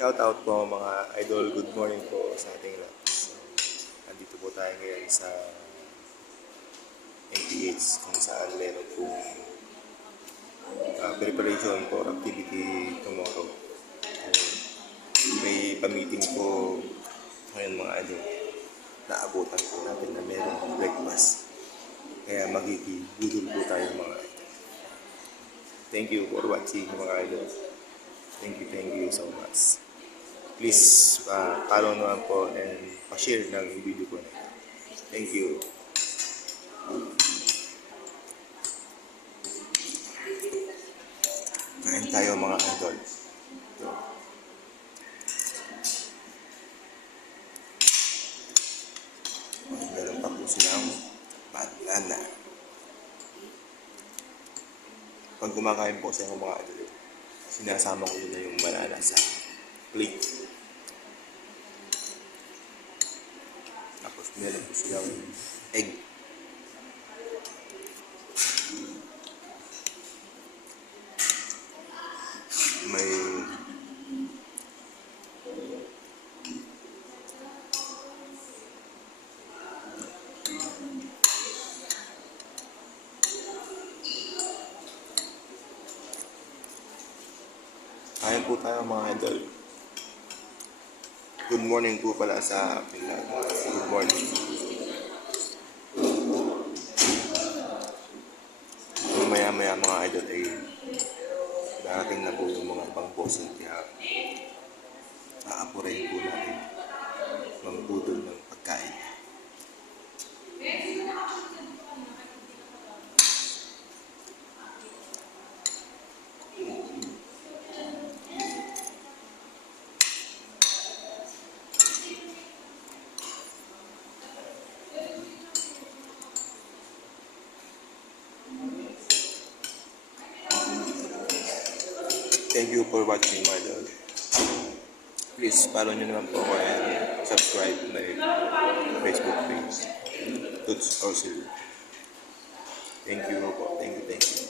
Shout out po mga idol. Good morning po sa ating lahat. So, andito po tayo ngayon sa NPH kung saan meron po uh, preparation for activity tomorrow. So, may pa-meeting po ngayon mga idol. Naabutan po natin na meron breakfast. Kaya magigigudol po tayo mga idol. Thank you for watching mga idol. Thank you, thank you so much. Please, uh, follow naman po and pa-share ng video ko na ito. Thank you. Kain tayo mga idol. Ito. Meron pa po silang banana. Pag kumakain po sa mga idol, sinasama ko nila yung banana sa plate. Meron po silang egg. May Kain po tayo mga idol. Good morning po pala sa ating lahat. Good morning. Maya maya mga idol ay darating na po yung mga pang-bossing kaya aapurin po natin Thank you for watching my lord. Please follow nyo naman po ako and subscribe my Facebook page. Toots or Silver. Thank you po. Thank you, thank you.